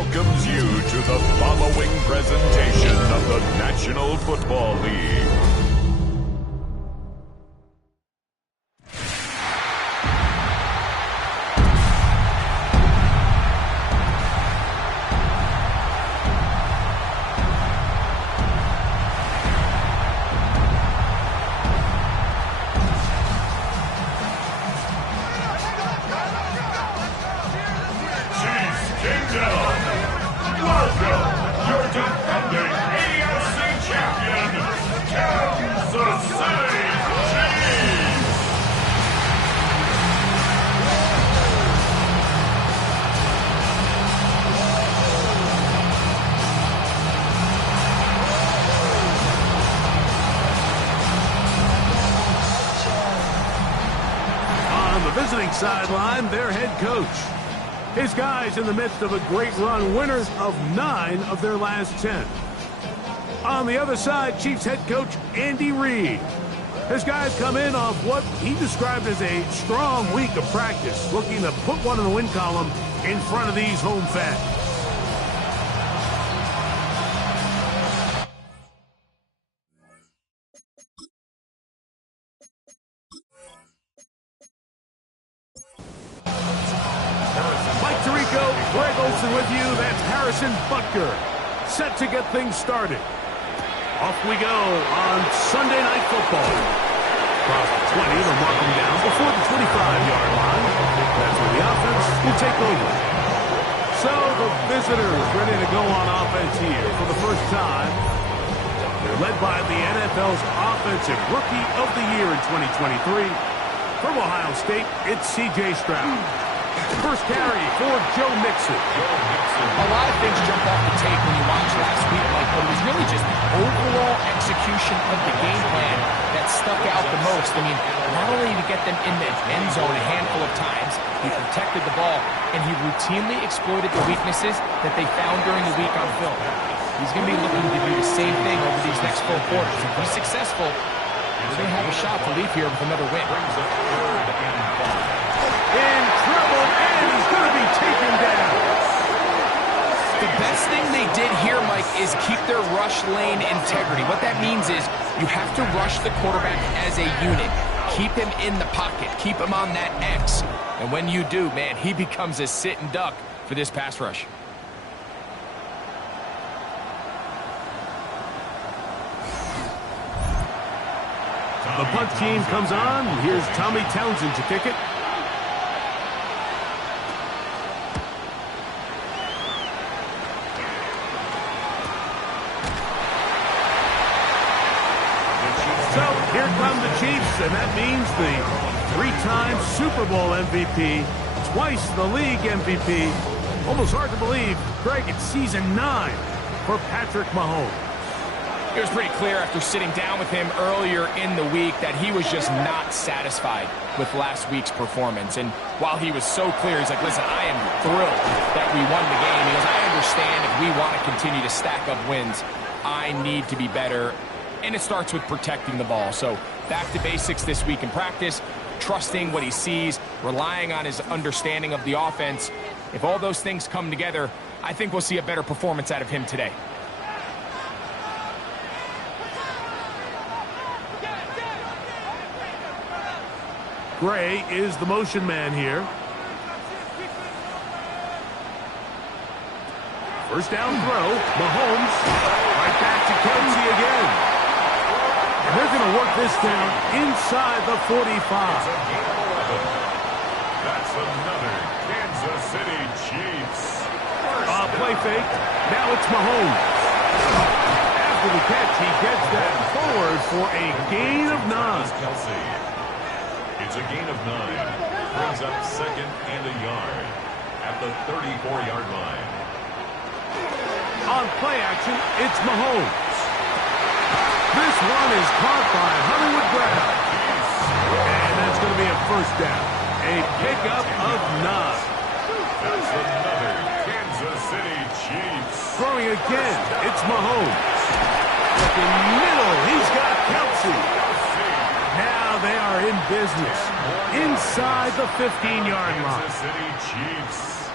welcomes you to the following presentation of the National Football League. Visiting sideline, their head coach. His guys in the midst of a great run, winners of 9 of their last 10. On the other side, Chiefs head coach Andy Reid. His guys come in off what he described as a strong week of practice, looking to put one in the win column in front of these home fans. With you, that's Harrison Butker, set to get things started. Off we go on Sunday Night Football. Across the 20, they'll mark him down before the 25-yard line. That's where the offense will take over. So the visitors ready to go on offense here for the first time. They're led by the NFL's Offensive Rookie of the Year in 2023. From Ohio State, it's C.J. Stroud. First carry for Joe Mixon. A lot of things jump off the tape when you watch last week, Mike, but it was really just the overall execution of the game plan that stuck out the most. I mean, not only to get them in the end zone a handful of times, he protected the ball, and he routinely exploited the weaknesses that they found during the week on film. He's going to be looking to do the same thing over these next 4 quarters. If he's successful, we're going to have a shot to leave here with another win. In trouble, and he's going to be taken down. The best thing they did here, Mike, is keep their rush lane integrity. What that means is you have to rush the quarterback as a unit. Keep him in the pocket. Keep him on that X. And when you do, man, he becomes a sit and duck for this pass rush. The punt team comes on. Here's Tommy Townsend to kick it. So here come the Chiefs, and that means the 3-time Super Bowl MVP, twice the league MVP. Almost hard to believe, Greg, it's season 9 for Patrick Mahomes. It was pretty clear after sitting down with him earlier in the week that he was just not satisfied with last week's performance. And while he was so clear, he's like, listen, I am thrilled that we won the game. He goes, I understand if we want to continue to stack up wins, I need to be better. And it starts with protecting the ball. So back to basics this week in practice, trusting what he sees, relying on his understanding of the offense. If all those things come together, I think we'll see a better performance out of him today. Gray is the motion man here. First down throw, Mahomes, right back to Kelsey again. And they're going to work this down inside the 45. That's another Kansas City Chiefs. Play fake. Now it's Mahomes. After the catch, he gets that forward for a gain of 9. Kelsey. It's a gain of 9. Brings up 2nd and a yard at the 34-yard line. On play action, it's Mahomes. This one is caught by Hollywood Brown. And that's going to be a first down. A pickup of 9. That's another Kansas City Chiefs. Throwing again, it's Mahomes. Looking middle, he's got Kelsey. Now they are in business. Inside the 15-yard line. Kansas City Chiefs.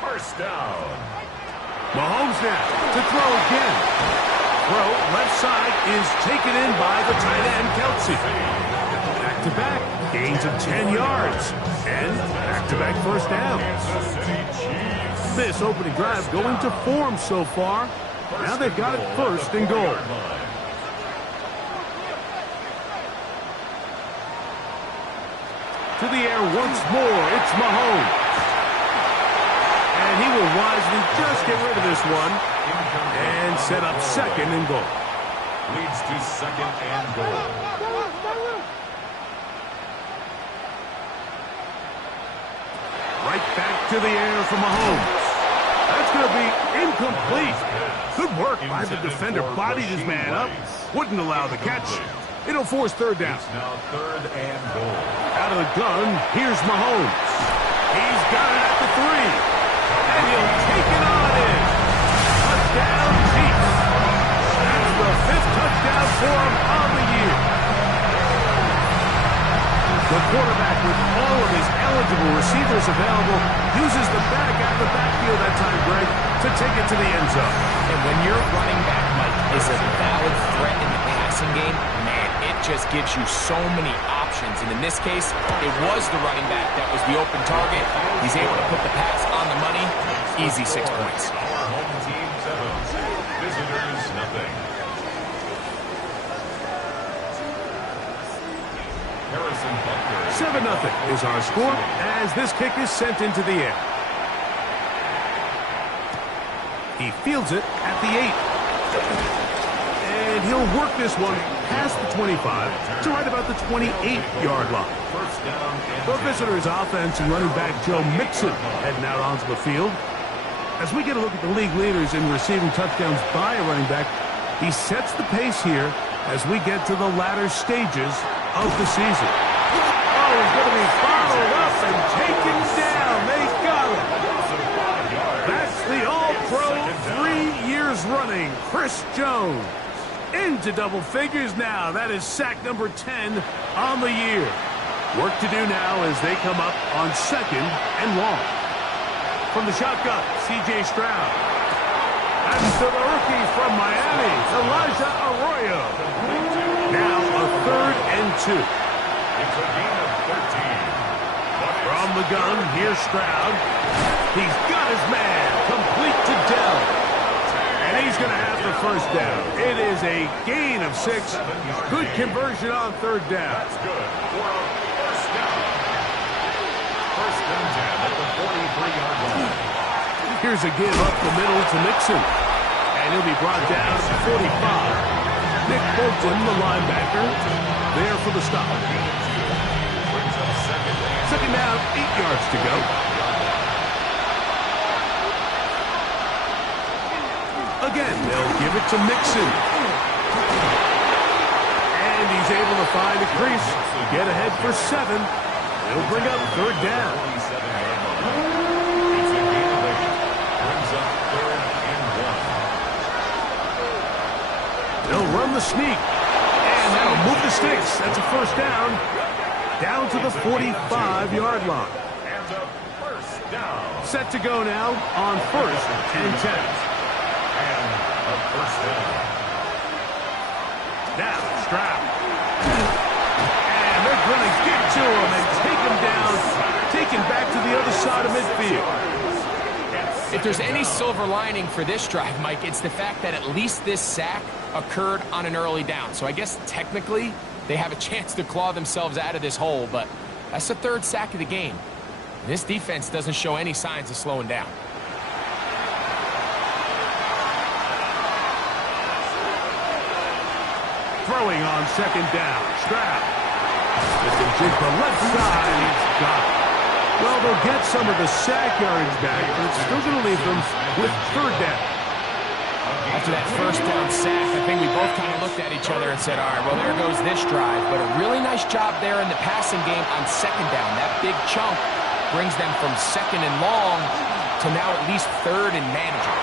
First down. Mahomes now to throw again. Throw left side is taken in by the tight end, Kelsey. Back-to-back gains of 10 yards. And back-to-back first downs. This opening drive going to form so far. Now they've got it first and goal. To the air once more, it's Mahomes. And he will wisely just get rid of this one and set up second and goal. Leads to second and goal. Right back to the air for Mahomes. That's going to be incomplete. Good work by the defender. Bodied his man up. Wouldn't allow the catch. It'll force third down. It's now third and goal. Out of the gun, here's Mahomes. He's got it at the 3. And he'll take it on in. Touchdown, Chiefs. That's the 5th touchdown for him on the year. The quarterback, with all of his eligible receivers available, uses the back out of the backfield that time, Greg, to take it to the end zone. And when your running back, Mike, is a valid threat in the passing game, man, it just gives you so many options. And in this case, it was the running back that was the open target. He's able to put the pass on the money. Easy 6 points. Our home team 7, visitors nothing. Harrison Butker. 7-0 is our score as this kick is sent into the air. He fields it at the 8. And he'll work this one past the 25 to right about the 28-yard line. First down and The visitors' offense and running back Joe Mixon heading out onto the field. As we get a look at the league leaders in receiving touchdowns by a running back, he sets the pace here as we get to the latter stages of the season. Oh, he's going to be followed up and taken down. They got him. That's the All-Pro 3 years running, Chris Jones. Into double figures now. That is sack number 10 on the year. Work to do now as they come up on second and long. From the shotgun, C.J. Stroud. And to the rookie from Miami, Elijah Arroyo. Now a third and 2. it's a gain of 13. From the gun, here's Stroud. He's got his man, complete to Dell. And he's going to have the first down. It is a gain of 6. Good conversion on third down. That's good for a first down. First and 10 at the 43-yard line. Here's a give up the middle to Mixon. And he'll be brought down to 45. Nick Bolton, the linebacker, there for the stop. Brings up Second down, 8 yards to go. Again, they'll give it to Mixon. And he's able to find a crease, get ahead for 7. He'll bring up third down. 47-yard line. It's a gain of 8. Brings up third and 1. They'll run the sneak. And that'll move the sticks. That's a first down. Down to the 45-yard line. And a first down. Set to go now on first and 10. And a first down. Now, Stroud. And they're going to get to him and take him down, taken back to the other side of midfield. If there's any silver lining for this drive, Mike, it's the fact that at least this sack occurred on an early down. So I guess technically they have a chance to claw themselves out of this hole, but that's the third sack of the game. And this defense doesn't show any signs of slowing down. Throwing on second down. Stroud. Just a jig the left side. He's got it. Well, they'll get some of the sack yardage back, but it's still going to leave them with third down. After that first down sack, I think we both kind of looked at each other and said, all right, well, there goes this drive. But a really nice job there in the passing game on second down. That big chunk brings them from second and long to now at least third and manageable.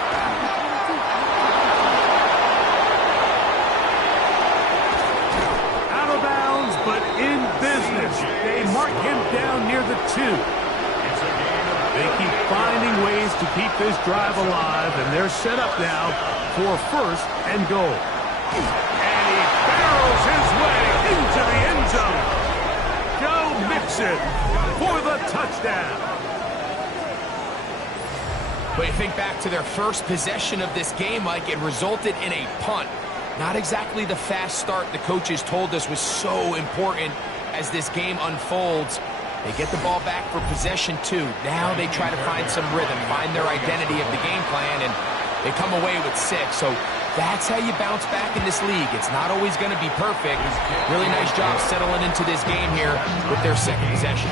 Out of bounds, but in business. They mark him down near the 2. It's a gain of They keep finding ways to keep this drive alive, and they're set up now for first and goal. And he barrels his way into the end zone. Joe Mixon for the touchdown. But you think back to their first possession of this game, Mike, it resulted in a punt. Not exactly the fast start the coaches told us was so important as this game unfolds. They get the ball back for possession 2. Now they try to find some rhythm, find their identity of the game plan, and they come away with 6. So that's how you bounce back in this league. It's not always going to be perfect. Really nice job settling into this game here with their second possession.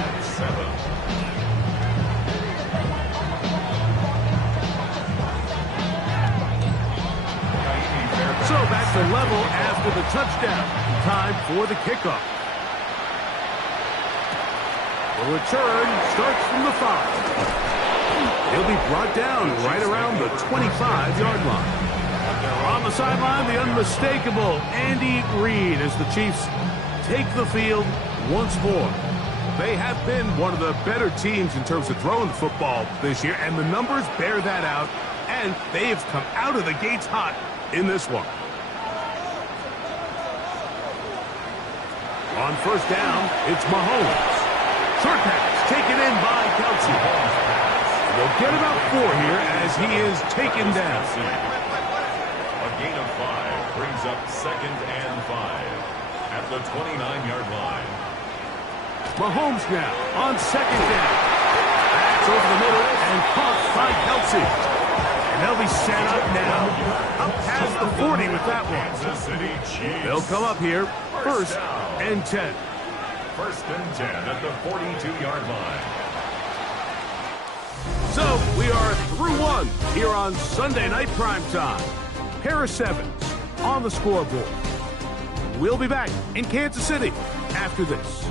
So back to level after the touchdown. Time for the kickoff. The return starts from the 5. He'll be brought down right around the 25-yard line. On the sideline, the unmistakable Andy Reid as the Chiefs take the field once more. They have been one of the better teams in terms of throwing the football this year, and the numbers bear that out, and they have come out of the gates hot in this one. On first down, it's Mahomes. Short pass taken in by Kelsey. They'll get about 4 here as he is taken down. A gain of 5 brings up second and 5 at the 29-yard line. Mahomes now on second down. That's over the middle and caught by Kelsey. And they'll be set up now, up past the 40 with that one. They'll come up here, first and 10. First and 10 at the 42-yard line. So we are through 1 here on Sunday Night Primetime. Harris Evans on the scoreboard. We'll be back in Kansas City after this.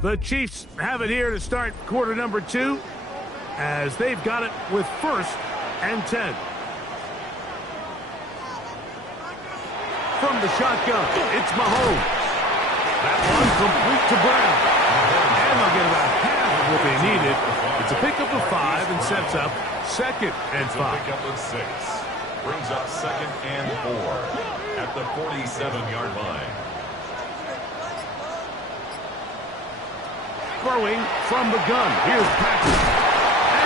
The Chiefs have it here to start quarter number 2 as they've got it with first and 10. From the shotgun, it's Mahomes. That one complete to Brown. And they'll get about half of what they needed. It's a pickup of 5 and sets up second and 5. Pickup of 6 brings up second and 4 at the 47-yard line. Throwing from the gun. Here's Patrick.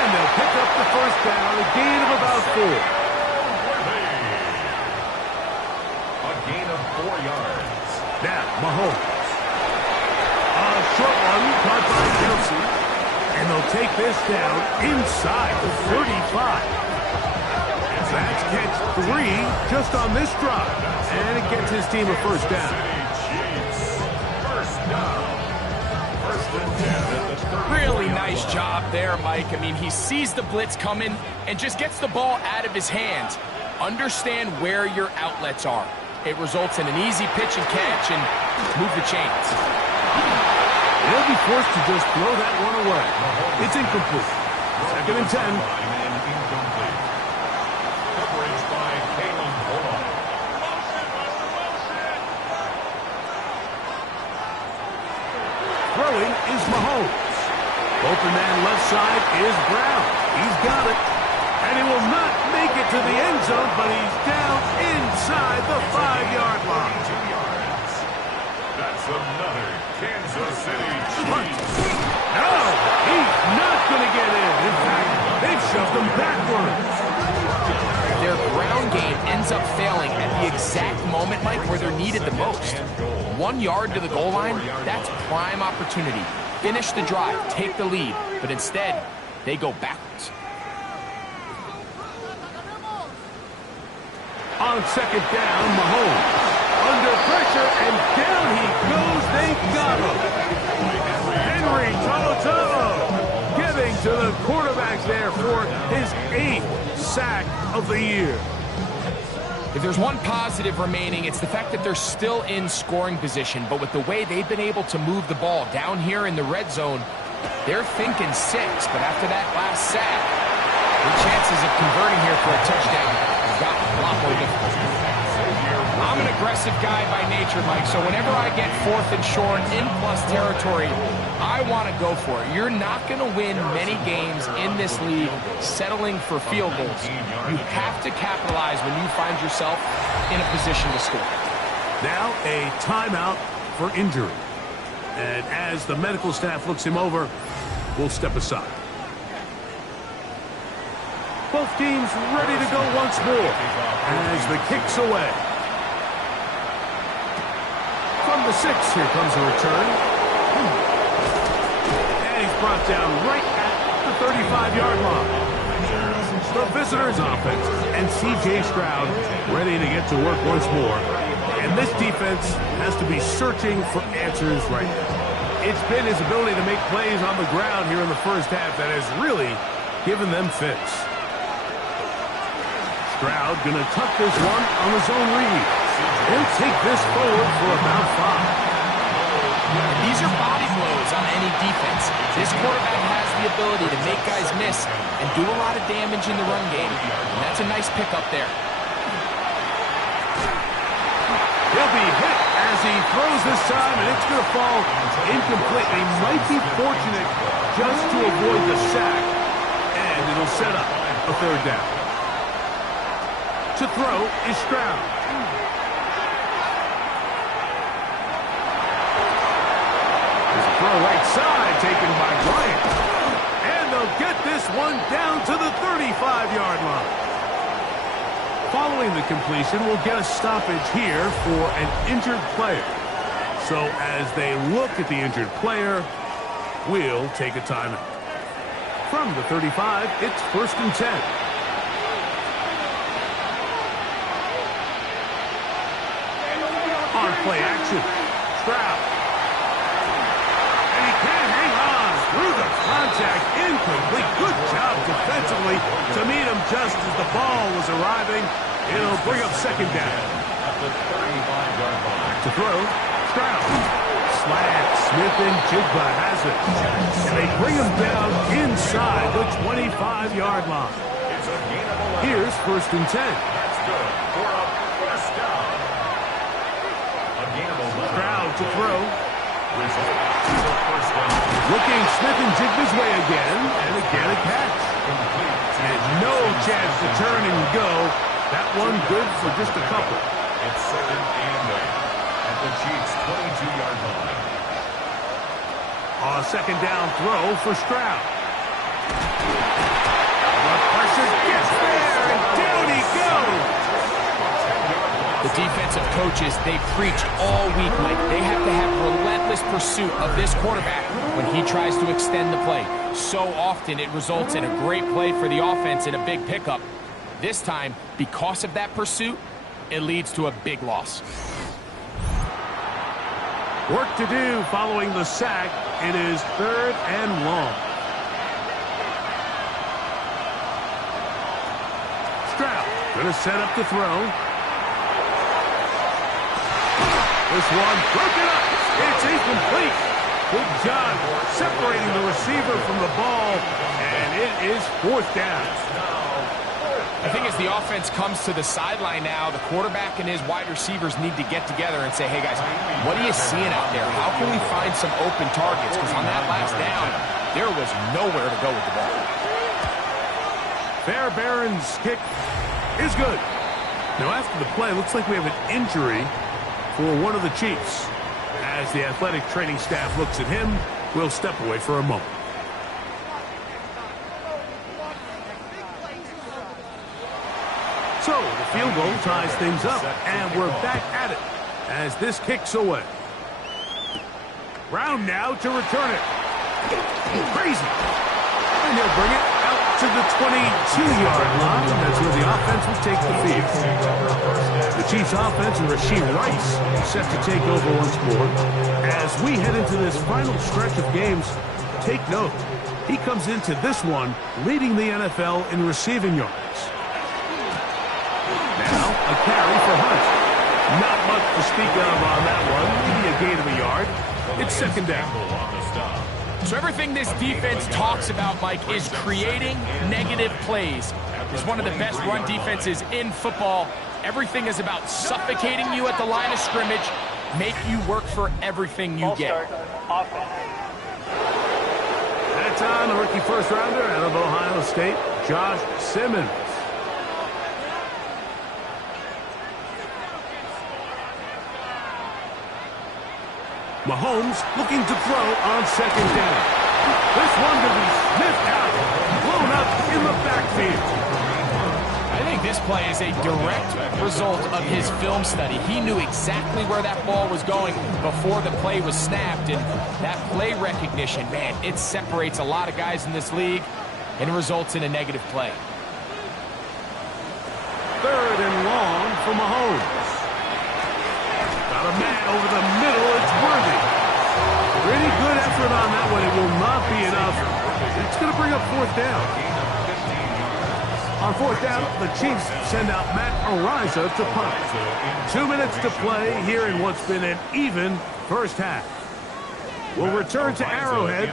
And they'll pick up the first down, a gain of about 4. A gain of 4 yards. Now, Mahomes. A short one caught by Kelsey. And they'll take this down inside the 35. That's catch 3 just on this drive. And it gets his team a first down. First down. Really nice job there, Mike. I mean, he sees the blitz coming and just gets the ball out of his hands. Understand where your outlets are. It results in an easy pitch and catch and move the chains. They'll be forced to just throw that one away. It's incomplete. Second and 10. Incomplete. Coverage by Kalen Pollock. Throwing is Mahomes. Open man left side is Brown. He's got it. And he will not make it to the end zone, but he's down inside the 5-yard line. 2 yards. That's another Kansas City Chiefs. No, he's not going to get in. In fact, they've shoved him backwards. Their ground game ends up failing at the exact moment, Mike, where they're needed the most. 1 yard to the goal line, that's prime opportunity. Finish the drive, take the lead, but instead, they go backwards. On second down, Mahomes. Under pressure, and down he goes. They got him. Henry To'oTo'o giving to the quarterback there for his 8th sack of the year. If there's one positive remaining, it's the fact that they're still in scoring position. But with the way they've been able to move the ball down here in the red zone, they're thinking 6. But after that last sack, their chances of converting here for a touchdown gotten a lot more difficult. I'm an aggressive guy by nature, Mike, so whenever I get 4th and short in plus territory, I want to go for it. You're not going to win many games in this league settling for field goals. You have to capitalize when you find yourself in a position to score. Now a timeout for injury. And as the medical staff looks him over, we'll step aside. Both teams ready to go once more as the kick's away. From the 6, here comes a return. And he's brought down right at the 35-yard line. The visitors' offense and C.J. Stroud ready to get to work once more. And this defense has to be searching for answers right now. It's been his ability to make plays on the ground here in the first half that has really given them fits. Stroud going to tuck this one on his own read. He'll take this forward for about 5. And these are body blows on any defense. This quarterback has the ability to make guys miss and do a lot of damage in the run game. And that's a nice pickup there. He'll be hit as he throws this time, and it's going to fall incomplete. He might be fortunate just to avoid the sack, and it'll set up a 3rd down. To throw is Stroud. There's a throw right side taken by Bryant. And they'll get this one down to the 35-yard line. Following the completion, we'll get a stoppage here for an injured player. So as they look at the injured player, we'll take a timeout. From the 35, it's 1st and 10. On play action, Stroud. And he can't hang on through the contact. Incomplete. Good job defensively to meet him just as the ball was arriving. It'll bring up 2nd down. At the 35-yard line. To throw, Stroud. Slant, Smith and Jigba has it. And they bring him down inside the 25-yard line. It's a gain of 11. Here's 1st and 10. That's good for a 1st down. A gain of 11. Stroud to throw. Result is a 1st down. Looking Smith and Jigba's way again, and again a catch. Complete. And no chance to turn and go. That one good for just a couple. It's 2nd and 8 at the Chiefs' 22-yard line. On a 2nd down throw for Stroud. The pressure gets there, and down he goes. The defensive coaches, they preach all week, Mike. They have to have relentless pursuit of this quarterback when he tries to extend the play. So often it results in a great play for the offense and a big pickup. This time, because of that pursuit, it leads to a big loss. Work to do following the sack. It is 3rd and long. Stroud going to set up the throw. This one broken up. It's incomplete. Good job separating the receiver from the ball, and it is 4th down. I think as the offense comes to the sideline now, the quarterback and his wide receivers need to get together and say, hey, guys, what are you seeing out there? How can we find some open targets? Because on that last down, there was nowhere to go with the ball. Fairbairn's kick is good. Now, after the play, looks like we have an injury for one of the Chiefs. As the athletic training staff looks at him, we'll step away for a moment. So, the field goal ties things up, and we're back at it as this kicks away. Brown now to return it. Crazy. And he'll bring it out to the 22-yard line. That's where the offense will take the field. The Chiefs offense and Rashee Rice set to take over once more. As we head into this final stretch of games, take note, he comes into this one leading the NFL in receiving yards. Now, a carry for Hunt. Not much to speak of on that one. Maybe a gain of a yard. It's 2nd down. So everything this defense talks about, Mike, is creating negative plays. is one of the best run defenses in football. Everything is about suffocating you at the line of scrimmage, make you work for everything you get. That's on the rookie first-rounder out of Ohio State, Josh Simmons. Mahomes looking to throw on second down. This one to be sniffed out, blown up in the backfield. I think this play is a direct result of his film study. He knew exactly where that ball was going before the play was snapped, and that play recognition, man, it separates a lot of guys in this league and results in a negative play. Third and long for Mahomes. Got a man over the middle. It's Worthy. Pretty good effort on that one. It will not be enough. It's going to bring up fourth down. On fourth down, the Chiefs send out Matt Araiza to punt. 2 minutes to play here in what's been an even first half. We'll return to Arrowhead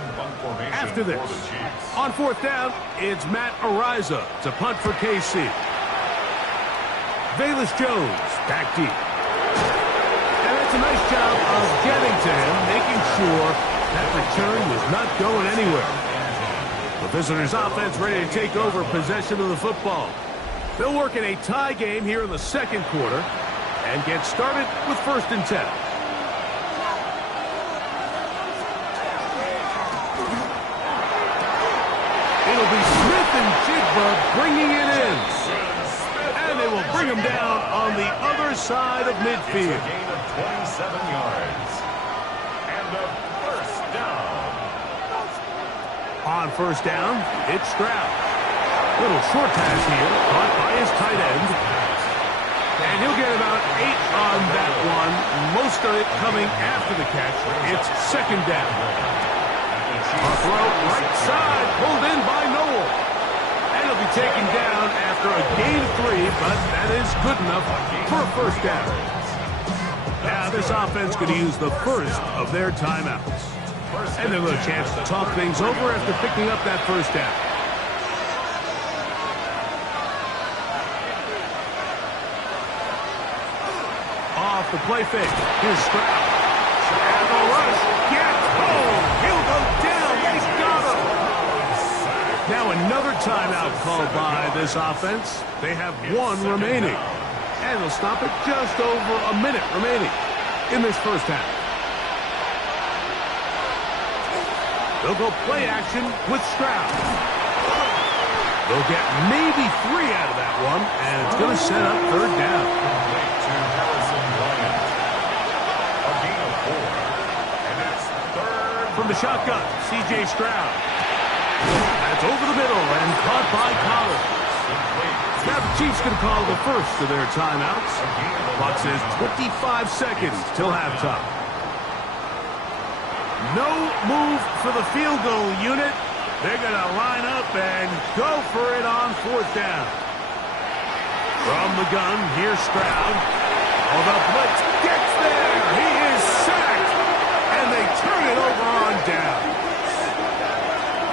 after this. On fourth down, it's Matt Araiza to punt for KC. Velus Jones back deep. And that's a nice job of getting to him, making sure that return was not going anywhere. The visitors' offense ready to take over possession of the football. They'll work in a tie game here in the second quarter and get started with 1st and 10. It'll be Smith and Jigba bringing it in. And they will bring him down on the other side of midfield. It's a gain of 27 yards. And a first down. On first down, it's Stroud. Little short pass here, caught by his tight end. And he'll get about 8 on that one. Most of it coming after the catch. It's second down. A throw right side, pulled in by Noel. And he'll be taken down after a gain of 3, but that is good enough for a first down. Now this offense going to use the first of their timeouts. And they'll have a chance to talk things over after picking up that first down. Off the play fake. Here's Stroud. And the rush gets home. He'll go down. He's got him. Now another timeout called by this offense. They have 1 remaining. And they'll stop it just over a minute remaining in this first half. They'll go play action with Stroud. They'll get maybe 3 out of that one, and it's going to set up third down. To Harrison Bryant. A gain of 4. And it's third. From the shotgun, C.J. Stroud. That's over the middle and caught by Collins. Now the Chiefs can call the first of their timeouts. Clock says 25 seconds till halftime. No move for the field goal unit. They're going to line up and go for it on fourth down. From the gun, here's Stroud. Oh, the blitz gets there. He is sacked. And they turn it over on down.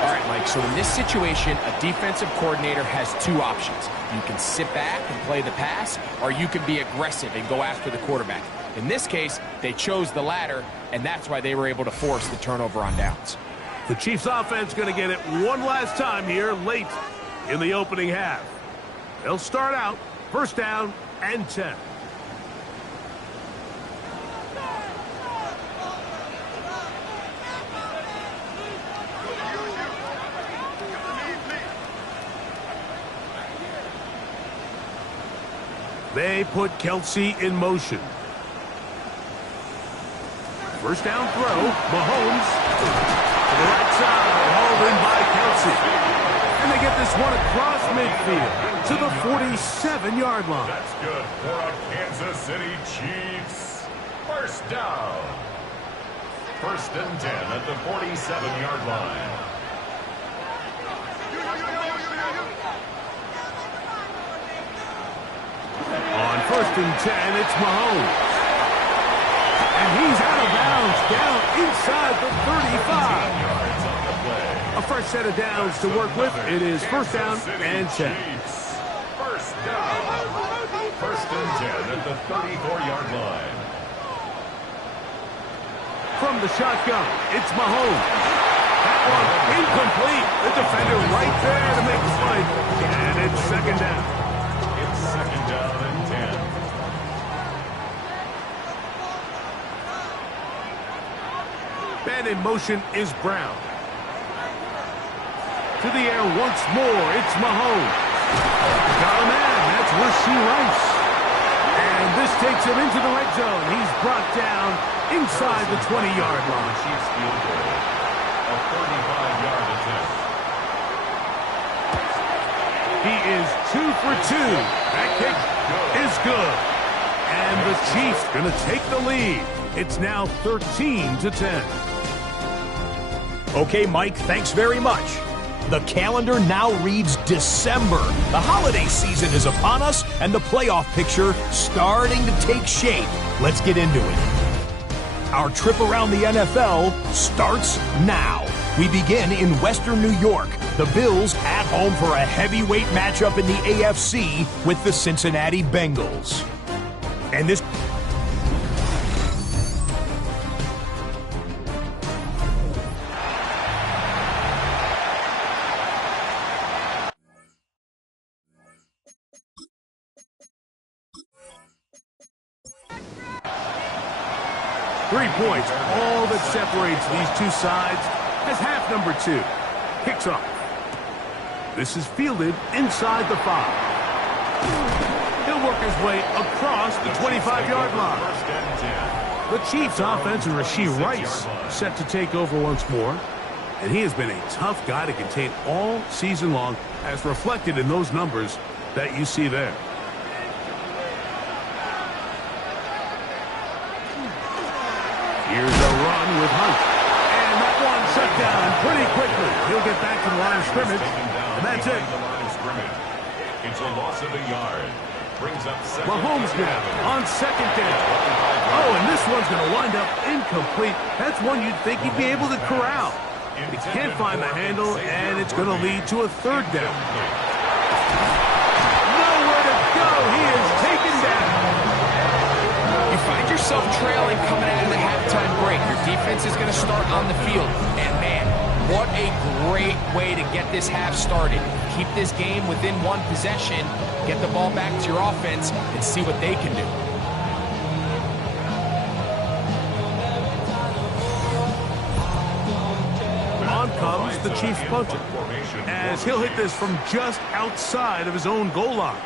All right, Mike, so in this situation, a defensive coordinator has 2 options. You can sit back and play the pass, or you can be aggressive and go after the quarterback. In this case, they chose the latter, and that's why they were able to force the turnover on downs. The Chiefs offense going to get it one last time here late in the opening half. They'll start out first down and 10. They put Kelce in motion. First down throw, Mahomes to the right side, hauled in by Kelce. And they get this one across midfield to the 47-yard line. That's good for a Kansas City Chiefs. First down. First and 10 at the 47-yard line. On first and 10, it's Mahomes. And he's out of bounds, down inside the 35. A fresh set of downs to work with. It is first down and 10. First down. First and 10 at the 34-yard line. From the shotgun, it's Mahomes. That one incomplete. The defender right there to make the play. And it's second down. It's second down and 10. Man in motion is Brown. To the air once more, it's Mahomes. Got a man, that's Rashee Rice. And this takes him into the red zone. He's brought down inside the 20-yard line. Chiefs field goal. A 35-yard attempt. He is 2 for 2. That kick is good. And the Chiefs going to take the lead. It's now 13-10. Okay, Mike, thanks very much. The calendar now reads December. The holiday season is upon us, and the playoff picture starting to take shape. Let's get into it. Our trip around the NFL starts now. We begin in Western New York. The Bills at home for a heavyweight matchup in the AFC with the Cincinnati Bengals. And this... 3 points, all that separates these two sides, as half number 2 kicks off. This is fielded inside the 5. He'll work his way across the 25-yard line. The Chiefs' offense and Rashee Rice set to take over once more. And he has been a tough guy to contain all season long, as reflected in those numbers that you see there. Here's a run with Hunt. And that one shut down pretty quickly. He'll get back to the line of scrimmage. And that's it. It's a loss of a yard. Brings up second. Mahomes now on second down. Oh, and this one's going to wind up incomplete. That's one you'd think he'd be able to corral. He can't find the handle, and it's going to lead to a third down. Nowhere to go. He is taken down. You find yourself trailing coming out of the halftime break. Your defense is going to start on the field. And, man, what a great way to get this half started. Keep this game within one possession, get the ball back to your offense, and see what they can do. On comes the Chiefs punter, as he'll hit this from just outside of his own goal line.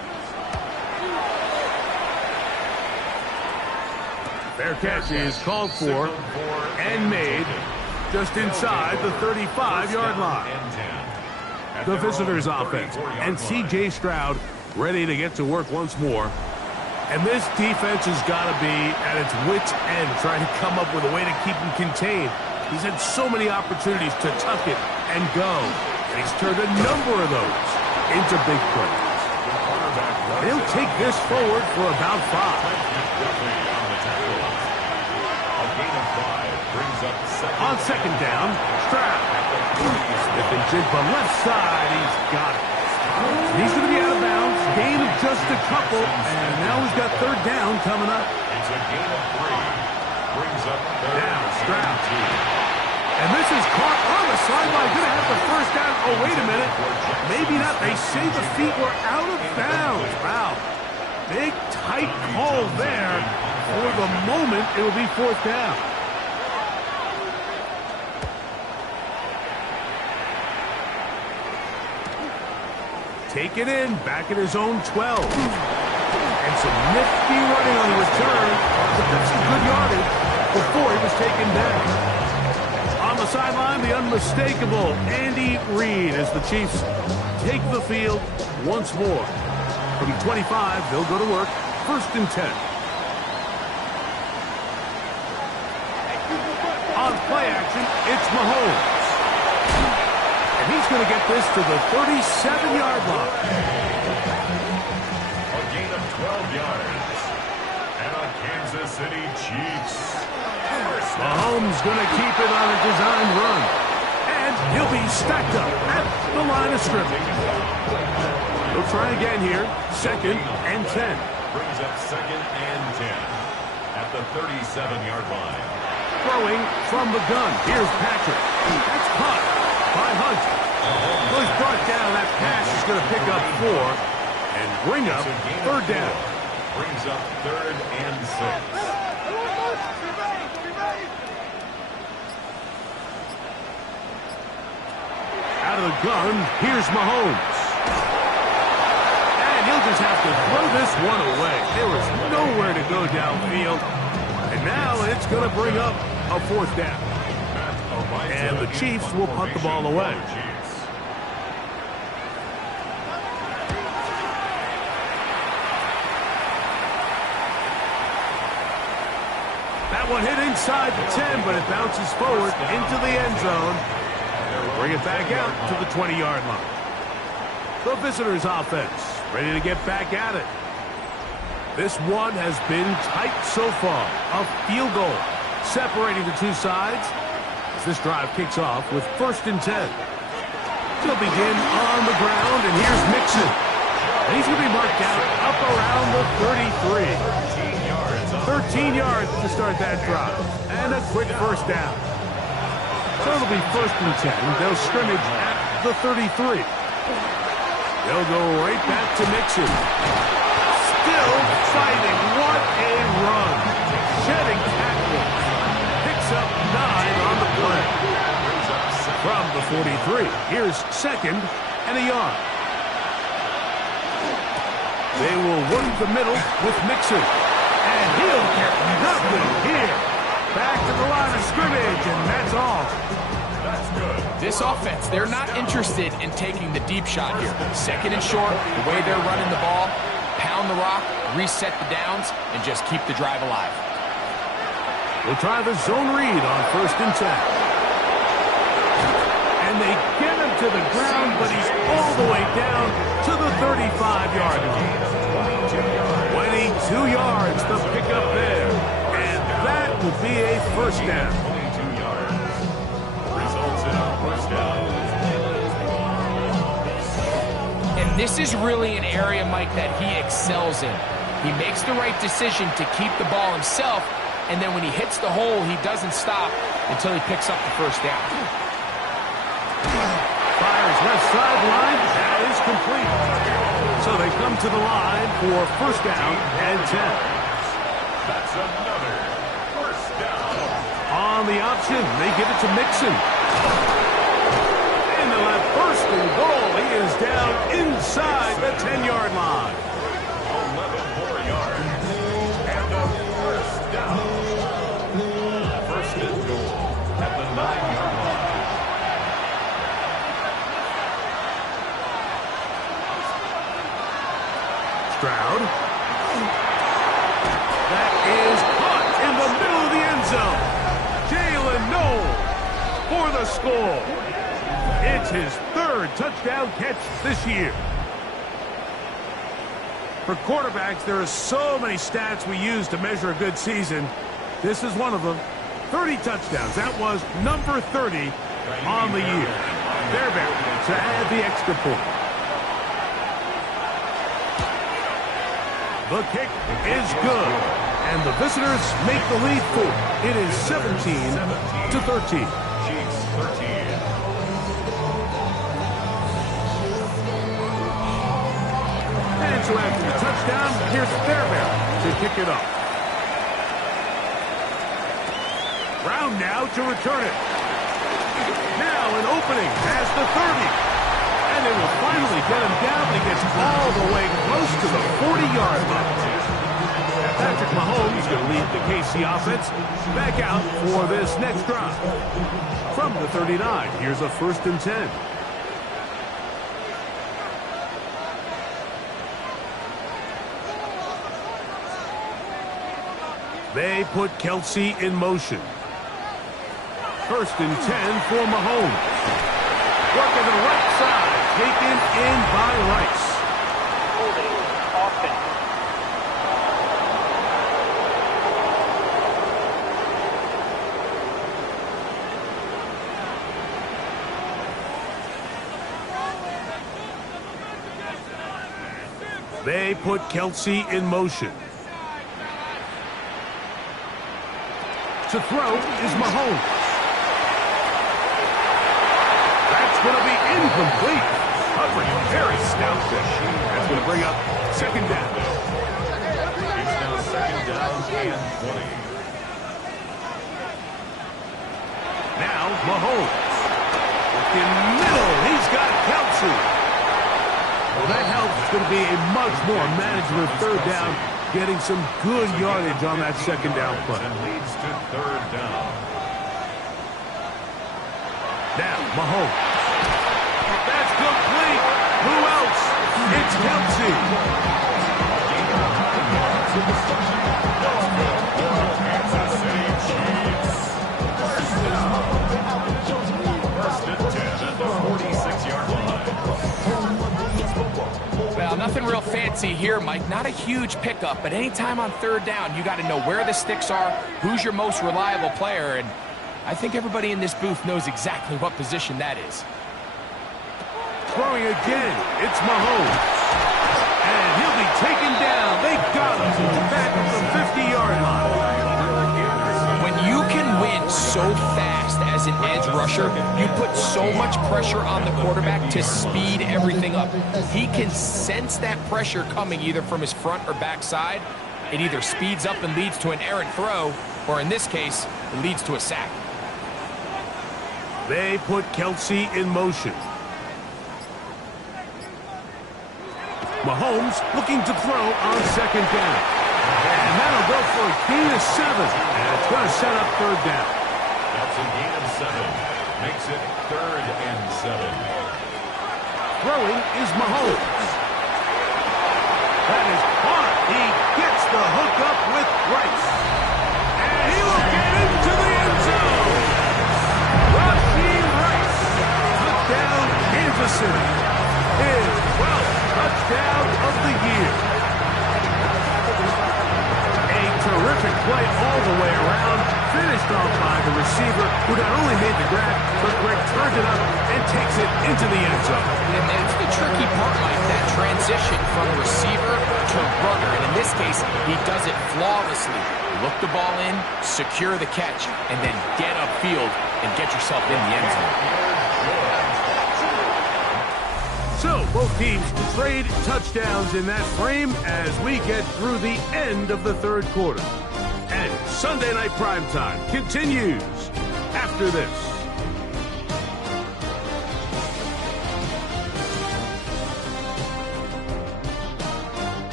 Fair catch is called for and made just inside the 35-yard line. The visitors' offense, and C.J. Stroud ready to get to work once more. And this defense has got to be at its wits' end, trying to come up with a way to keep him contained. He's had so many opportunities to tuck it and go, and he's turned a number of those into big plays. He'll take this forward for about 5. On second down, Stroud. Smith and Jigba left side, he's got it. He's going to be out of bounds, gain of just a couple, and now he's got third down coming up. It's a gain of 3. Brings up Now Stroud. And this is caught on the sideline. Going to have the first down. Oh, wait a minute. Maybe not. They say the feet were out of bounds. Wow. Big, tight call there. For the moment, it will be fourth down. Take it in, back at his own 12. And some nifty running on the return. But that's some good yardage before he was taken down. On the sideline, the unmistakable Andy Reid as the Chiefs take the field once more. From 25, they'll go to work. First and 10. On play action, it's Mahomes. And he's going to get this to the 37-yard line. A gain of 12 yards. And a Kansas City Chiefs. Mahomes going to keep it on a designed run. And he'll be stacked up at the line of scrimmage. They'll try again here. 2nd and 10. Brings up 2nd and 10 at the 37-yard line. Throwing from the gun. Here's Patrick. That's caught by Hunt. He's brought down. That pass is going to pick up 4 and bring up 3rd down. Brings up 3rd and 6. Out of the gun, here's Mahomes. And he'll just have to throw this one away. There was nowhere to go downfield. And now it's going to bring up a 4th down. And the Chiefs will punt the ball away. That one hit inside the 10, but it bounces forward into the end zone. Bring it back out to the 20-yard line. The visitors' offense ready to get back at it. This one has been tight so far. A field goal separating the two sides as this drive kicks off with 1st and 10. He'll begin on the ground, and here's Mixon. And he's going to be marked down up around the 33. 13 yards to start that drive. And a quick 1st down. So it'll be 1st and 10. They'll scrimmage at the 33. They'll go right back to Mixon. Still fighting. What a run. Shedding tackles. Picks up 9 on the play. From the 43, here's 2nd and a yard. They will work the middle with Mixon. And he'll get nothing here. Back to the line of scrimmage, and that's all. That's good. This offense, they're not interested in taking the deep shot here. 2nd and short, the way they're running the ball, pound the rock, reset the downs, and just keep the drive alive. We'll try the zone read on 1st and 10. And they get him to the ground, but he's all the way down to the 35-yard line. 22 yards to pick up there. And that will be a 1st down. 22 yards. Results in a 1st down. And this is really an area, Mike, that he excels in. He makes the right decision to keep the ball himself, and then when he hits the hole, he doesn't stop until he picks up the 1st down. Fires left sideline. That is complete. So they come to the line for 1st down and 10. That's another 1st down. On the option, they give it to Mixon. And they'll have 1st and goal. He is down inside the 10-yard line. 11 more yards. And a 1st down. 1st and goal at the 9-yard line. Stroud. That is caught in the middle of the end zone. Jalen Noel for the score. It's his 3rd touchdown catch this year. For quarterbacks, there are so many stats we use to measure a good season. This is one of them. 30 touchdowns. That was number 30 on the year. Fairbairn to add the extra point. The kick is good, and the visitors make the lead 4. It is 17-13. Chiefs 13. And so after the touchdown, here's Fairbairn to kick it off. Brown now to return it. Now an opening past the 30. And they will finally get him down. He gets all the way close to the 40-yard line. Patrick Mahomes going to lead the KC offense back out for this next drive. From the 39, here's a 1st and 10. They put Kelsey in motion. 1st and 10 for Mahomes. Working the right side. Taken in by Rice. Holding offense. They put Kelsey in motion. To throw is Mahomes. That's going to be incomplete. Covering very stoutly. That's going to bring up second down. It's now second down and 20. Now Mahomes. In the middle, he's got Kelsey. Well, that helps. It's going to be a much more manageable third down, getting some good yardage on that second down play. And leads to third down. Now, Mahomes. That's complete. Who else? It's Kelsey. Kansas City Chiefs. First and 10 at the 46-yard line. Well, nothing real fancy here, Mike. Not a huge pickup, but anytime on third down, you got to know where the sticks are, who's your most reliable player, and I think everybody in this booth knows exactly what position that is. Throwing again, it's Mahomes. And he'll be taken down. They got him back at the 50-yard line. When you can win so fast as an edge rusher, you put so much pressure on the quarterback to speed everything up. He can sense that pressure coming either from his front or back side. It either speeds up and leads to an errant throw, or in this case, it leads to a sack. They put Kelsey in motion. Mahomes looking to throw on second down. And that'll go for a gain of 7. And it's going to set up third down. That's a gain of 7. Makes it third and 7. Throwing is Mahomes. That is caught. He gets the hook up with Rice. And he will get into the end zone. Rashee Rice took down Kansas City. His 12th touchdown of the year. A terrific play all the way around. Finished off by the receiver, who not only made the grab, but Greg turned it up and takes it into the end zone. And that's the tricky part, Mike, that transition from receiver to runner. And in this case, he does it flawlessly. Look the ball in, secure the catch, and then get upfield and get yourself in the end zone. So, both teams trade touchdowns in that frame as we get through the end of the third quarter. And Sunday Night Primetime continues after this.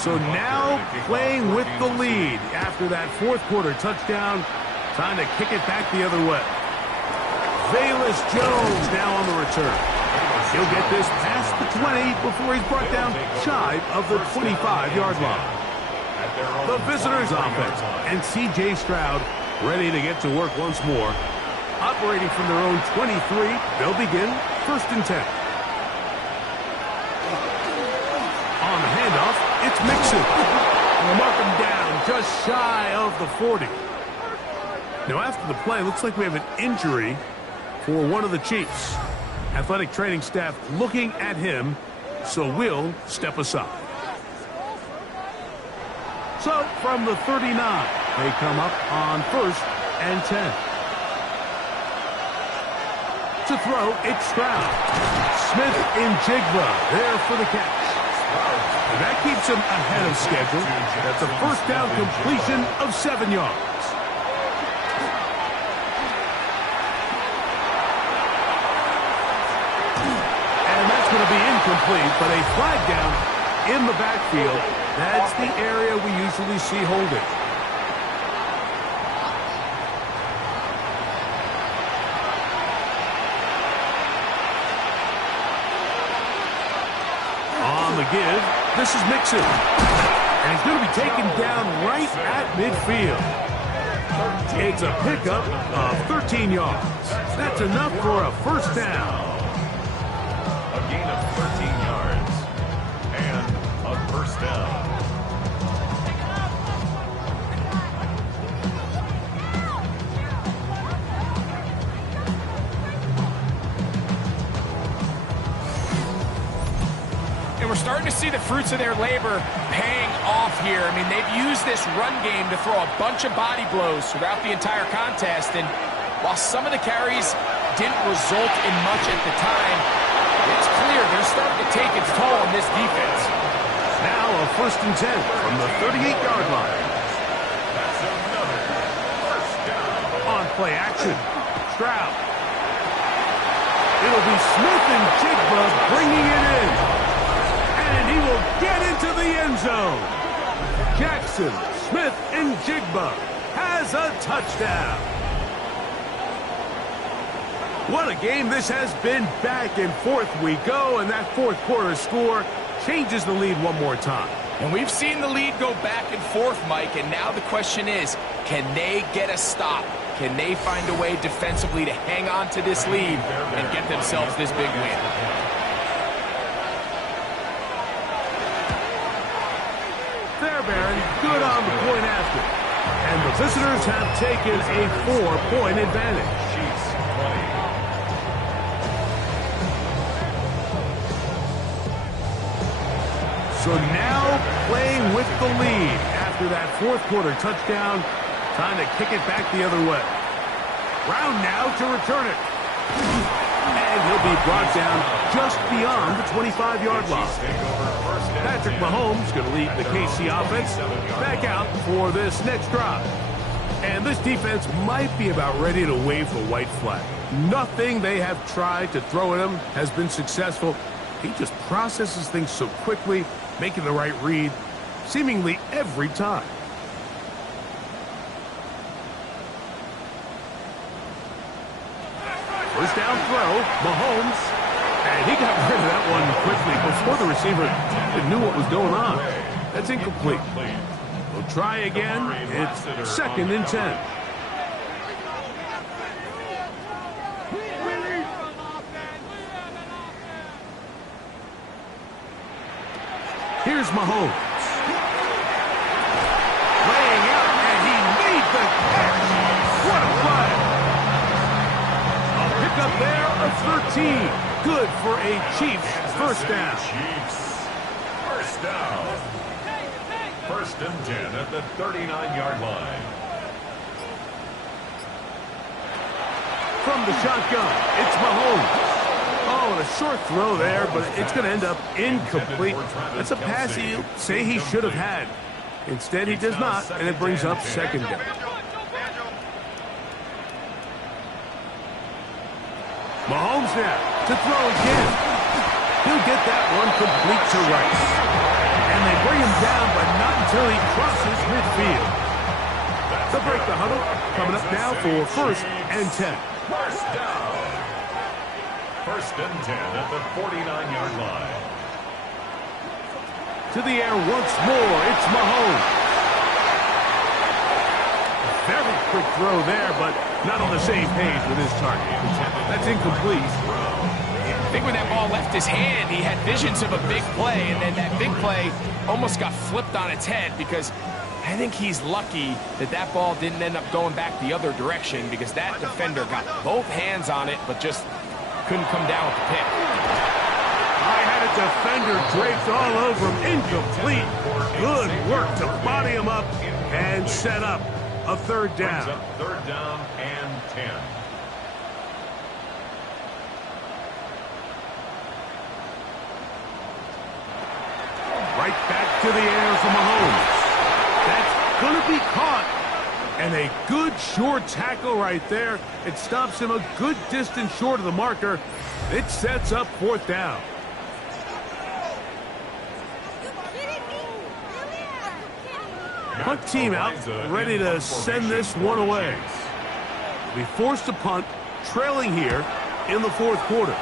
So now playing with the lead after that fourth quarter touchdown. Time to kick it back the other way. Velus Jones now on the return. He'll get this past the 20 before he's brought down shy of the 25-yard line. The visitors' offense and C.J. Stroud ready to get to work once more. Operating from their own 23, they'll begin first and 10. On the handoff, it's Mixon. We'll mark him down just shy of the 40. Now, after the play, looks like we have an injury for one of the Chiefs. Athletic training staff looking at him, so we'll step aside. So, from the 39, they come up on first and 10. To throw, it's Stroud. Smith in Jigba there for the catch. And that keeps him ahead of schedule. That's a first down completion of 7 yards. Going to be incomplete, but a flag down in the backfield. That's the area we usually see holding. On the give, this is Mixon. And he's going to be taken down right at midfield. It's a pickup of 13 yards. That's enough for a first down. A gain of 13 yards and a first down. we're starting to see the fruits of their labor paying off here. I mean, they've used this run game to throw a bunch of body blows throughout the entire contest, and while some of the carries didn't result in much at the time, it's clear they're starting to take its toll on this defense. Now a 1st and 10 from the 38-yard line. That's another first down. On play action, Stroud. It'll be Smith and Jigba bringing it in. And he will get into the end zone. Jackson, Smith, and Jigba has a touchdown. What a game this has been. Back and forth we go, and that fourth quarter score changes the lead one more time. And we've seen the lead go back and forth, Mike, and now the question is, can they get a stop? Can they find a way defensively to hang on to this lead and get themselves this big win? Fairbairn, good on the point after. And the visitors have taken a 4-point advantage. Chiefs 20. So now playing with the lead after that fourth quarter touchdown. Time to kick it back the other way. Brown now to return it. And he'll be brought down just beyond the 25-yard line. Patrick Mahomes going to lead the KC offense back out for this next drive. And this defense might be about ready to wave the white flag. Nothing they have tried to throw at him has been successful. He just processes things so quickly, making the right read seemingly every time. First down throw, Mahomes, and he got rid of that one quickly before the receiver knew what was going on. That's incomplete. We'll try again. It's 2nd and 10. Here's Mahomes. Laying out, and he made the catch. What a play. A pickup there of 13. Good for a Chiefs first down. Chiefs first down. 1st and 10 at the 39-yard line. From the shotgun, it's Mahomes. Oh, and a short throw there, but it's going to end up incomplete. That's a pass you say he should have had. Instead, he does not, and it brings up 2nd down. Mahomes now to throw again. He'll get that one complete to Rice. And they bring him down, but not until he crosses midfield. They'll break the huddle. Coming up now for 1st and 10. First down. 1st and 10 at the 49-yard line. To the air once more. It's Mahomes. Very quick throw there, but not on the same page with his target. That's incomplete. I think when that ball left his hand, he had visions of a big play, and then that big play almost got flipped on its head because I think he's lucky that that ball didn't end up going back the other direction because that defender got both hands on it, but just couldn't come down with the pick. I had a defender draped all over him. Incomplete. Good work to body him up and set up a 3rd down. Brings up 3rd down and 10. Right back to the air for Mahomes. That's going to be caught. And a good short tackle right there. It stops him a good distance short of the marker. It sets up 4th down. Punt team out, ready to send this one away. Be forced to punt, trailing here in the 4th quarter.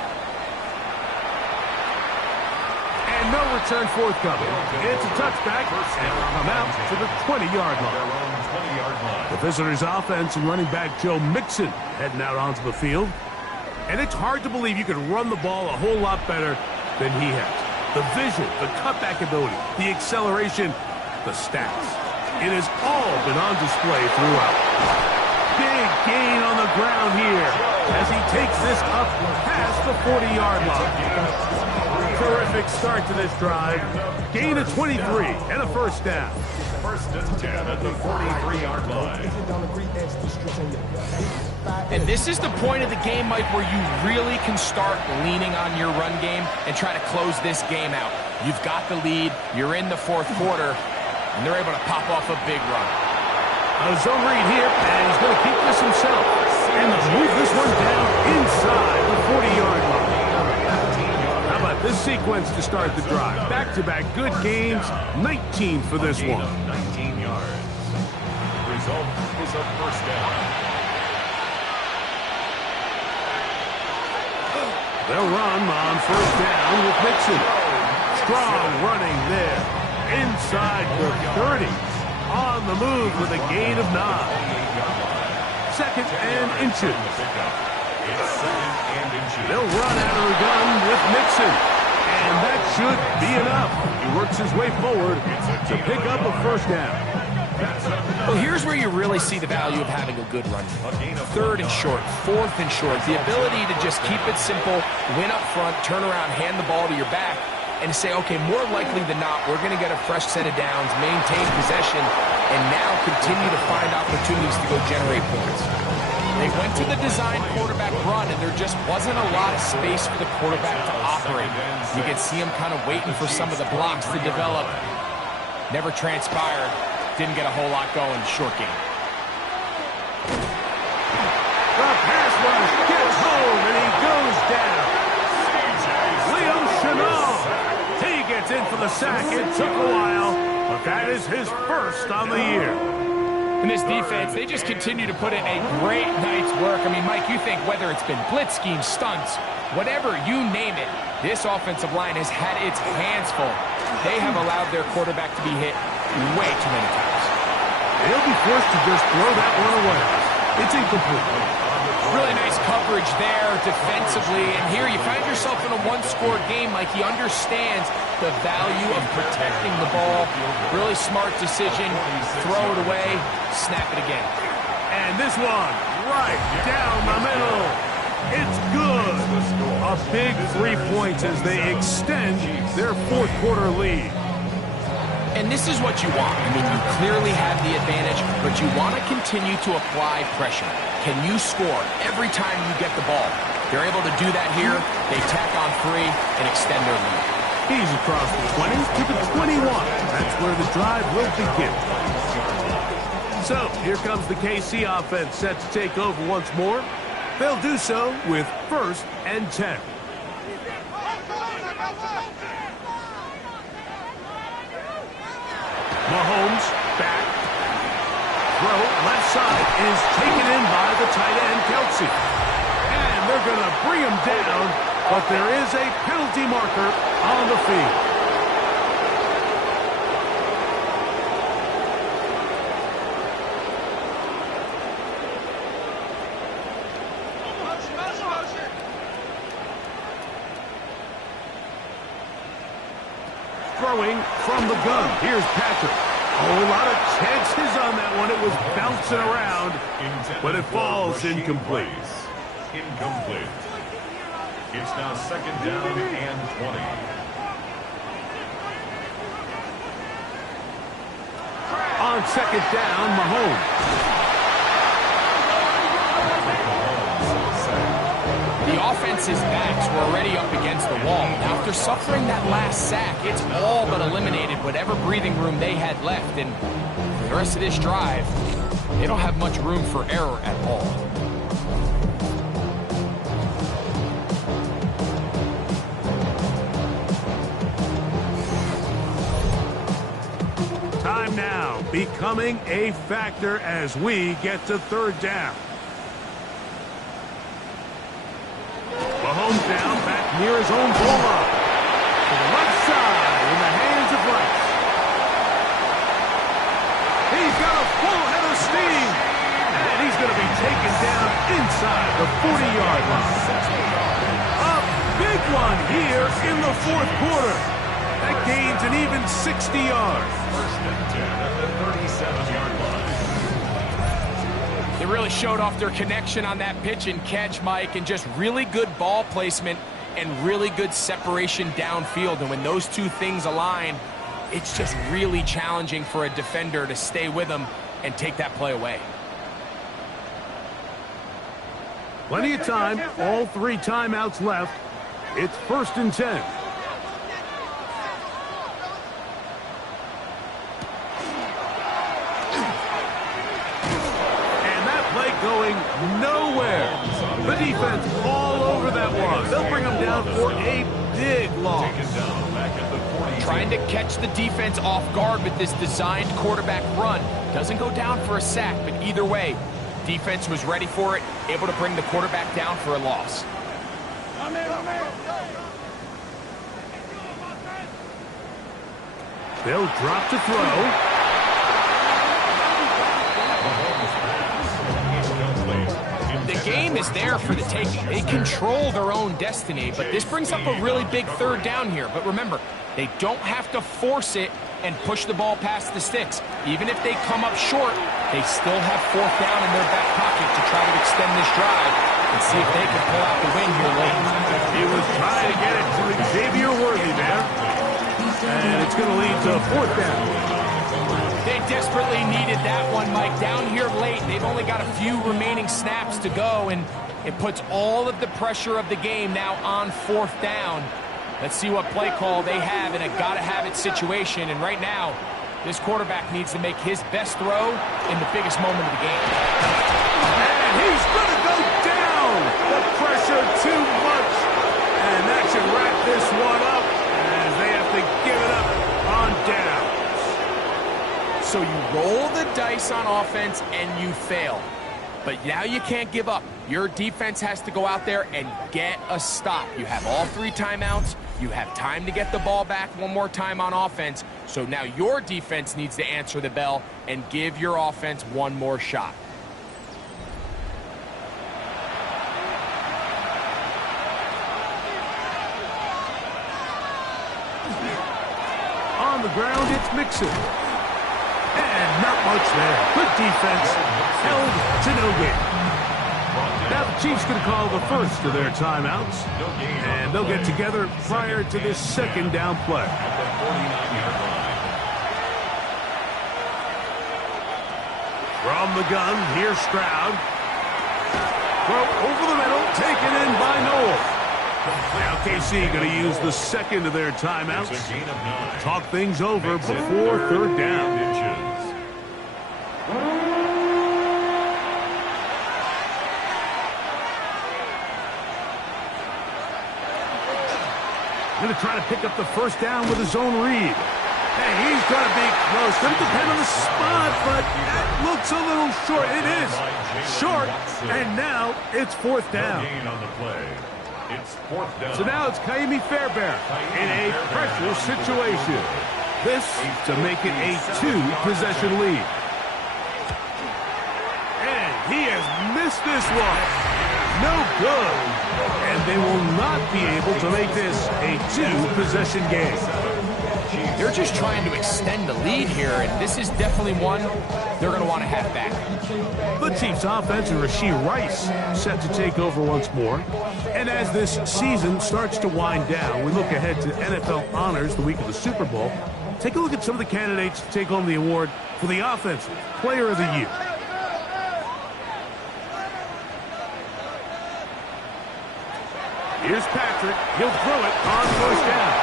And no return forthcoming. It's a touchback, and will come out to the 20-yard line. The visitors' offense and running back Joe Mixon heading out onto the field. And it's hard to believe you can run the ball a whole lot better than he has. The vision, the cutback ability, the acceleration, the stats. It has all been on display throughout. Big gain on the ground here as he takes this up past the 40-yard line. Terrific start to this drive. Gain of 23 and a first down. First and 10 at the 43-yard line. And this is the point of the game, Mike, where you really can start leaning on your run game and try to close this game out. You've got the lead, you're in the fourth quarter, and they're able to pop off a big run. A zone read here, and he's going to keep this himself. And move this one down inside the 40-yard line. How about this sequence to start the drive? Back-to-back good gains, 19 for this one. 19 yards. Result is a first down. They'll run on first down with Mixon. Strong running there. Inside the 30. On the move with a gain of 9. Second and inches. It's second and inches. They'll run out of the gun with Mixon. And that should be enough. He works his way forward to pick up a first down. Well, here's where you really see the value of having a good run game. Third and short, fourth and short. The ability to just keep it simple, win up front, turn around, hand the ball to your back, and say, okay, more likely than not, we're going to get a fresh set of downs, maintain possession, and now continue to find opportunities to go generate points. They went to the design quarterback run, and there just wasn't a lot of space for the quarterback to operate. You could see him kind of waiting for some of the blocks to develop. Never transpired. Didn't get a whole lot going. Short game. The pass rush gets home, and he goes down. Liam Shenault. He gets in for the sack. It took a while, but that is his first on the year. In this defense, they just continue to put in a great night's work. I mean, Mike, you think whether it's been blitz schemes, stunts, whatever you name it, this offensive line has had its hands full. They have allowed their quarterback to be hit way too many times. He'll be forced to just throw that one away. It's incomplete. Really nice coverage there defensively. And here you find yourself in a one-score game. Like, he understands the value of protecting the ball. Really smart decision. Throw it away. Snap it again. And this one right down the middle. It's good. A big 3 points as they extend their fourth quarter lead. And this is what you want. I mean, you clearly have the advantage, but you want to continue to apply pressure. Can you score every time you get the ball? They're able to do that here. They tack on 3 and extend their lead. He's across the 20 to the 21. That's where the drive will begin. So, here comes the KC offense set to take over once more. They'll do so with first and 10. Mahomes back. Throw left side is taken in by the tight end, Kelsey. And they're going to bring him down, but there is a penalty marker on the field. Throwing from the gun. Here's Patrick. A whole lot of chances on that one. It was bouncing around, but it falls incomplete. Incomplete. It's now second down and 20. On second down, Mahomes. The offense's backs were already up against the wall. After suffering that last sack, it's all but eliminated whatever breathing room they had left. And for the rest of this drive, they don't have much room for error at all. Time now becoming a factor as we get to third down. Mahomes down back near his own goal line. To the left side in the hands of Rice. He's got a full head of steam. And he's going to be taken down inside the 40-yard line. A big one here in the fourth quarter. That gains an even 60 yards. First and 10 at the 37-yard line. They really showed off their connection on that pitch and catch, Mike, and just really good ball placement and really good separation downfield. And when those two things align, it's just really challenging for a defender to stay with them and take that play away. Plenty of time, all 3 timeouts left. It's 1st and 10. And that play going nowhere. The defense all over that one. They'll bring them down for a big loss. Trying to catch the defense off guard with this designed quarterback run. Doesn't go down for a sack, but either way, defense was ready for it, able to bring the quarterback down for a loss. They'll drop to throw. The game is there for the taking. They control their own destiny, but this brings up a really big 3rd down here. But remember, they don't have to force it and push the ball past the sticks. Even if they come up short, they still have 4th down in their back pocket to try to extend this drive and see if they can pull out the win here late. He was trying to get it to Xavier Worthy there. And it's going to lead to a 4th down. They desperately needed that one, Mike. Down here late, they've only got a few remaining snaps to go, and it puts all of the pressure of the game now on 4th down. Let's see what play call they have in a gotta-have-it situation. And right now, this quarterback needs to make his best throw in the biggest moment of the game. And he's going to go down. The pressure too much. And that should wrap this one up as they have to give it up on down. So you roll the dice on offense and you fail. But now you can't give up. Your defense has to go out there and get a stop. You have all 3 timeouts. You have time to get the ball back one more time on offense. So now your defense needs to answer the bell and give your offense one more shot. On the ground, it's Mixon. And not much there. Good defense. Held to no gain. Now the Chiefs going to call the first of their timeouts. And they'll get together prior to this 2nd down play. From the gun, here's Stroud. Throw over the middle, taken in by Noel. Now KC going to use the 2nd of their timeouts. Talk things over before 3rd down. Going to try to pick up the 1st down with his own read. Hey, he's going to be close. Going to depend on the spot, but that looks a little short. It is short, and now it's 4th down. So now it's Kaimi Fairbairn in a pressure situation. This to make it a 2-possession lead. And he has missed this one. No good. And they will not be able to make this a 2-possession game. They're just trying to extend the lead here, and this is definitely one they're going to want to have back. The Chiefs offense and Rashee Rice set to take over once more. And as this season starts to wind down, we look ahead to NFL honors the week of the Super Bowl. Take a look at some of the candidates to take home the award for the Offensive Player of the Year. Here's Patrick. He'll throw it on 1st down.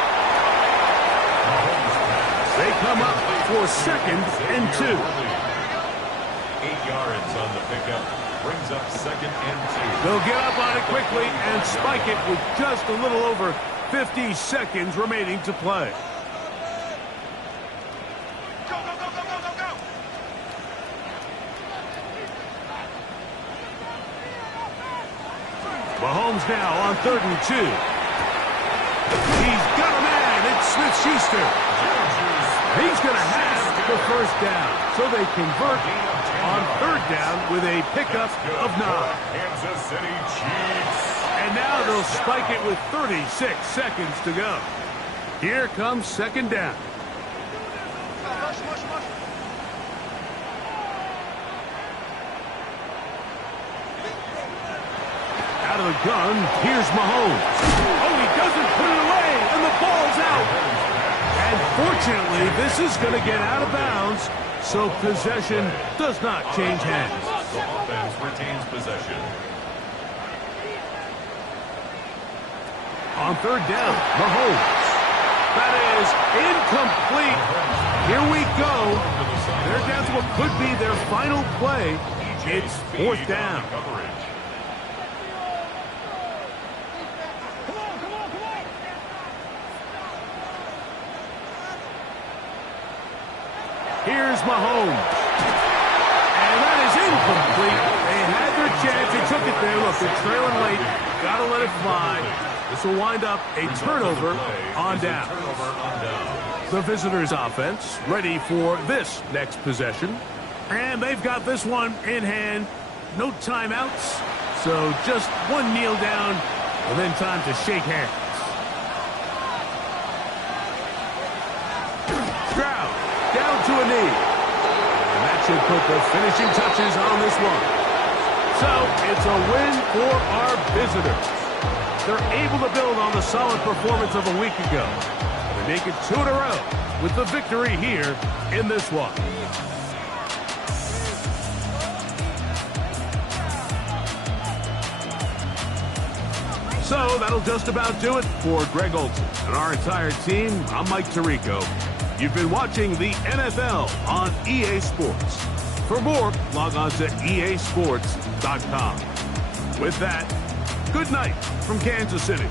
They come up for 2nd and 2. 8 yards on the pickup. Brings up 2nd and 2. They'll get up on it quickly and spike it with just a little over 50 seconds remaining to play. Go, go, go, go, go, go, go! Mahomes now on 3rd and 2. He's got a man. It's Smith-Schuster. He's going to have the 1st down. So they convert on 3rd down with a pickup of 9. Kansas City Chiefs. And now they'll spike it with 36 seconds to go. Here comes 2nd down. Rush, rush, rush. Out of the gun, here's Mahomes. Oh, he doesn't put it away, and the ball's out. And fortunately, this is going to get out of bounds, so possession does not change hands. The offense retains possession. On third down, Mahomes. That is incomplete. Here we go. They're down to what could be their final play. It's fourth down. Here's Mahomes. And that is incomplete. They had their chance. They took it there. Look, they're trailing late. Got to let it fly. This will wind up a turnover on down. The visitors' offense ready for this next possession. And they've got this one in hand. No timeouts. So just one kneel down and then time to shake hands. Stroud down to a knee. And that should put the finishing touches on this one. So it's a win for our visitors. They're able to build on the solid performance of a week ago. They make it 2 in a row with the victory here in this one. So that'll just about do it for Greg Olsen and our entire team. I'm Mike Tirico. You've been watching the NFL on EA Sports. For more, log on to easports.com. With that, good night from Kansas City.